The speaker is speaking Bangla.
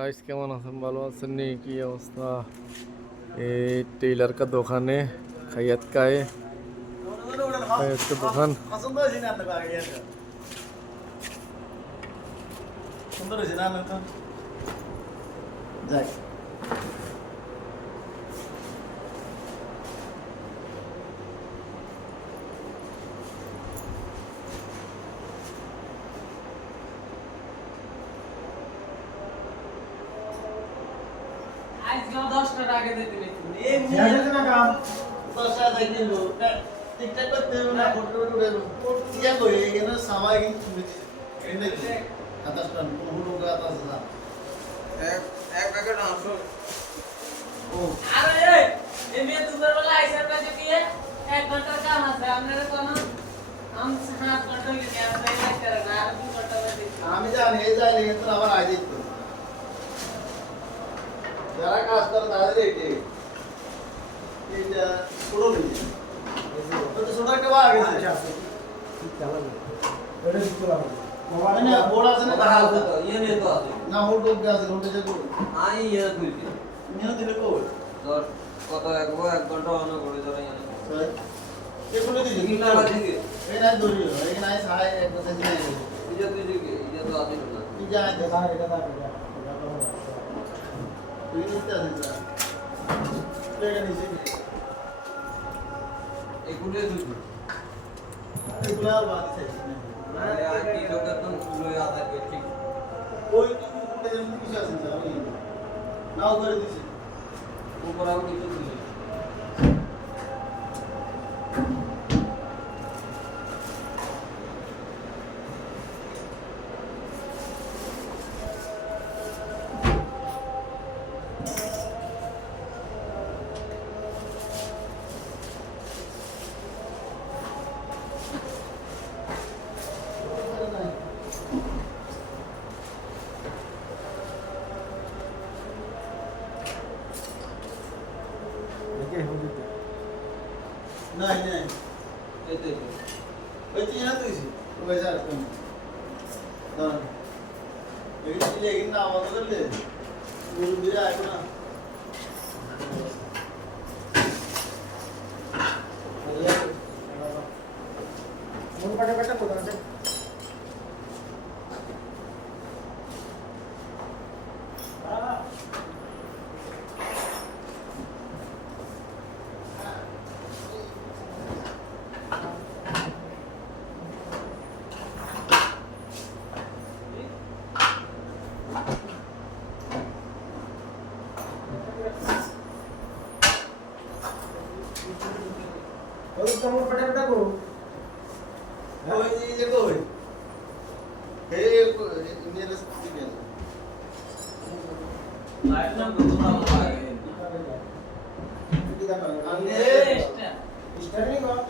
গাইস কেমন আছেন? ভালো আছেন নি? কি অবস্থা? এই টেইলার কা দোকানে খাইয়াত কায়ে খাইয়াত কা দোকান। সুন্দর হয়েছে না যাক দিয়ে এক ঘণ্টার কাম আছে। আপনারা কোনো আমি সাত ঘণ্টা হয়ে গেছে আর নাই লাগতে না আর দু ঘণ্টা বাদে আমি জানি এই যাই লেগে তো আবার আই দিত যারা কাজ করে তাদের এইটে এইটা পুরো নিয়ে তো ছোট একটা বাগ আছে মানে বড় আছে না। তাহা আছে না হোল ডোব আছে হোল যে কো নিয়ে দিলে কো কত এক এক ঘণ্টা অন করে ধরে এগুলো দিছি কি টাকা দিকে এই নাই দড়ি এই নাই সাহাই এক বছর দিনে ইজা তুই দিকে ইজা তো আছে না কি যায় দে সাহাই এটা দাও নাও করে দিছি। উপরাও কিছু দিল ഇതിലേക്ക് ഉണ്ടാവാത്തതല്ലേ ഗുരുബിരാക്കണം और तुम फटाफट करो ओए ये ये को हे ये रस्ते में लाइट ना बुझता हुआ है अंदर स्टार्टिंग ऑफ़